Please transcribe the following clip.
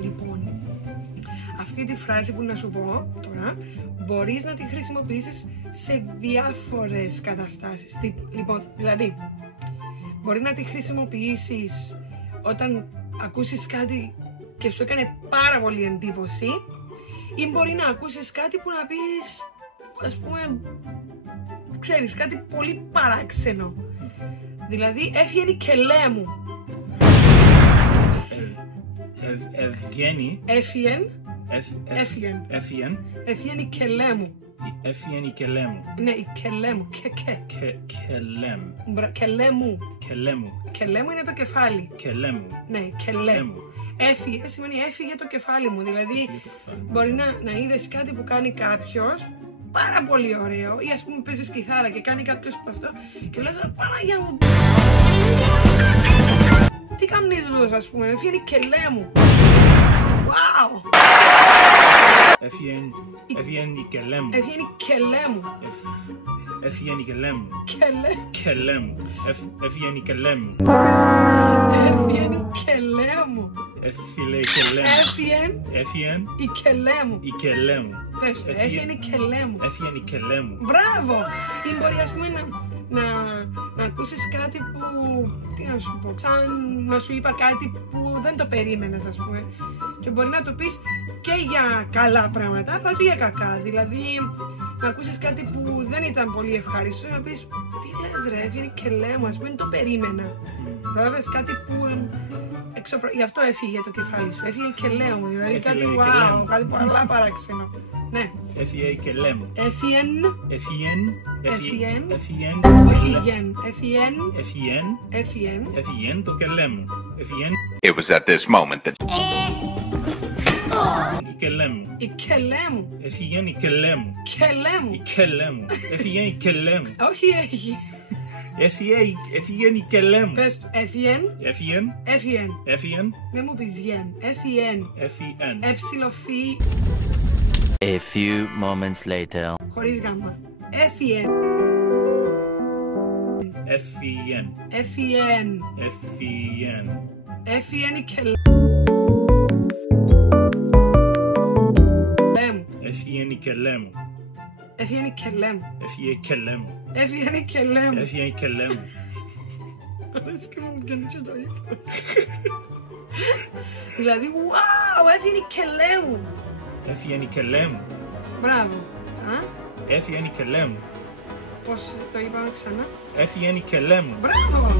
Λοιπόν, αυτή τη φράση που να σου πω τώρα, μπορείς να τη χρησιμοποιήσεις σε διάφορες καταστάσεις. Λοιπόν, δηλαδή, μπορεί να τη χρησιμοποιήσεις όταν ακούσεις κάτι και σου έκανε πάρα πολύ εντύπωση, ή μπορεί να ακούσεις κάτι που να πεις, ας πούμε, ξέρεις, κάτι πολύ παράξενο. Δηλαδή, έφυγε η κελέ μου. Έφυγε η κελέ μου. Έφυγε η κελέ μου. Ναι, η κελέ μου. Κελέ μου. Κελέ μου είναι το κεφάλι. Κελέ μου. Ναι, κελέ μου. Έφυγε σημαίνει έφυγε το κεφάλι μου. Δηλαδή, μπορεί να είδες κάτι που κάνει κάποιος πάρα πολύ ωραίο, ή ας πούμε παίζεις κιθάρα και κάνει κάποιος από αυτό και λες Παναγιά μου, τι κάνει τούτος, ας πούμε, έφυγε η κελέ μου. Wow! Έφυγε η κελέ μου. Έφυγε η κελέ μου. Έφυγε η κελέ μου. Κελέ μου. Έφυγε η κελέ μου. Έφυγε η κελέ μου. Έφυγε η κελέ μου. Έφυγε η κελέ μου. Η κελέ μου. Πες το, έφυγε η κελέ μου. Έφυγε η κελέ μου. Μπράβο! Ή μπορεί ας πούμε να ακούσεις κάτι που, τι να σου πω, σαν να σου είπα κάτι που δεν το περίμενες, ας πούμε, και μπορεί να το πεις και για καλά πράγματα, αλλά και για κακά. Δηλαδή, να ακούσεις κάτι που δεν ήταν πολύ ευχάριστο, να πεις τι λες ρε, έφυγε η κελέ μου, ας πούμε, δεν το περίμενα. Κατάλαβες, κάτι που γι' αυτό έφυγε το κεφάλι σου, έφυγε η κελέ μου, δηλαδή κάτι wow, κάτι πολλά παράξενο. Ναι. Έφυγε η κελέ μου. Έφυγεν. Έφυγεν το κελέ μου. It was at this moment that η κελέ μου. Η κελέ μου. Έφυγε η κελέ μου. Κελέ μου. Η κελέ μου. Έφυγε η κελέ μου. Όχι έχει. Έφυγε η κελέ μου. Πες του. Έφυγεν. Μη μου πεις γεν. Έφυγεν. Εψιλοφή. A few moments later. Χωρίς γάμμα. Έφυγεν. Έφυγεν η κελέ μου. Έφυγε η κελέ μου. Έφυγε η κελέ μου. Έφυγε η κελέ μου. Έφυγε η κελέ μου. Έφυγε η κελέ μου. Αρέσει και μου βγαίνει και το ύφος. Δηλαδή, wow, έφυγε η κελέ μου. Έφυγε η κελέ μου. Μπράβο. Έφυγε η κελέ μου. Πώς το είπαμε ξανά. Έφυγε η κελέ μου. Μπράβο.